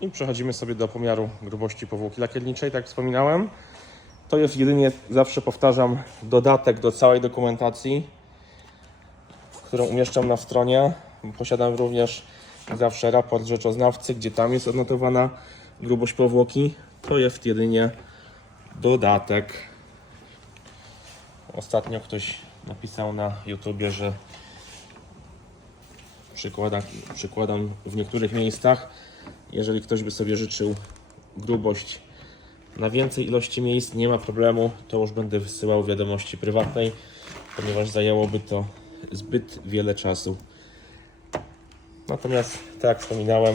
I przechodzimy sobie do pomiaru grubości powłoki lakierniczej, tak jak wspominałem. To jest jedynie, zawsze powtarzam, dodatek do całej dokumentacji, którą umieszczam na stronie. Posiadam również zawsze raport rzeczoznawcy, gdzie tam jest odnotowana grubość powłoki. To jest jedynie dodatek. Ostatnio ktoś napisał na YouTubie, że przykładam, przykładam w niektórych miejscach. Jeżeli ktoś by sobie życzył grubość na więcej ilości miejsc, nie ma problemu, to już będę wysyłał wiadomości prywatnej, ponieważ zajęłoby to zbyt wiele czasu. Natomiast, tak jak wspominałem,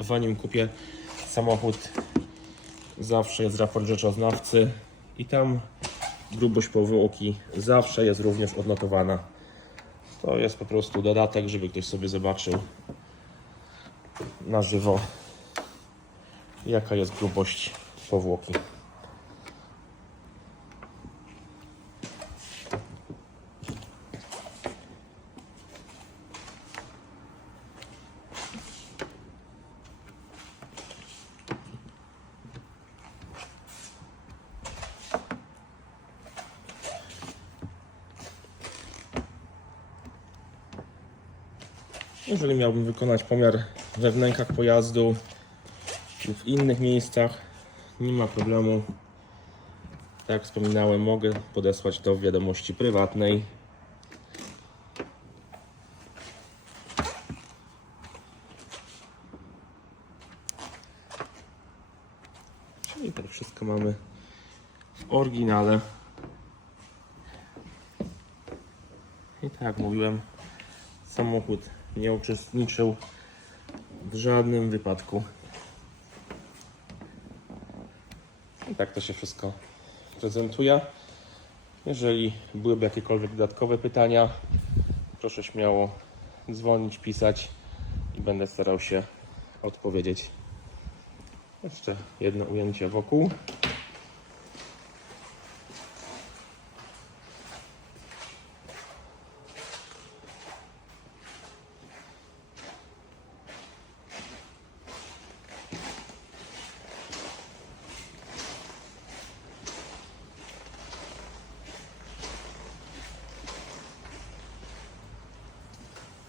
zanim kupię samochód, zawsze jest raport rzeczoznawcy i tam grubość powłoki zawsze jest również odnotowana. To jest po prostu dodatek, żeby ktoś sobie zobaczył na żywo, jaka jest grubość powłoki. Jeżeli miałbym wykonać pomiar we wnękach pojazdu lub w innych miejscach, nie ma problemu. Tak jak wspominałem, mogę podesłać to w wiadomości prywatnej. Czyli tak wszystko mamy w oryginale. I tak jak mówiłem, samochód nie uczestniczył w żadnym wypadku. I tak to się wszystko prezentuje. Jeżeli byłyby jakiekolwiek dodatkowe pytania, proszę śmiało dzwonić, pisać i będę starał się odpowiedzieć. Jeszcze jedno ujęcie wokół.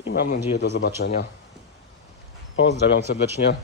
I mam nadzieję do zobaczenia. Pozdrawiam serdecznie.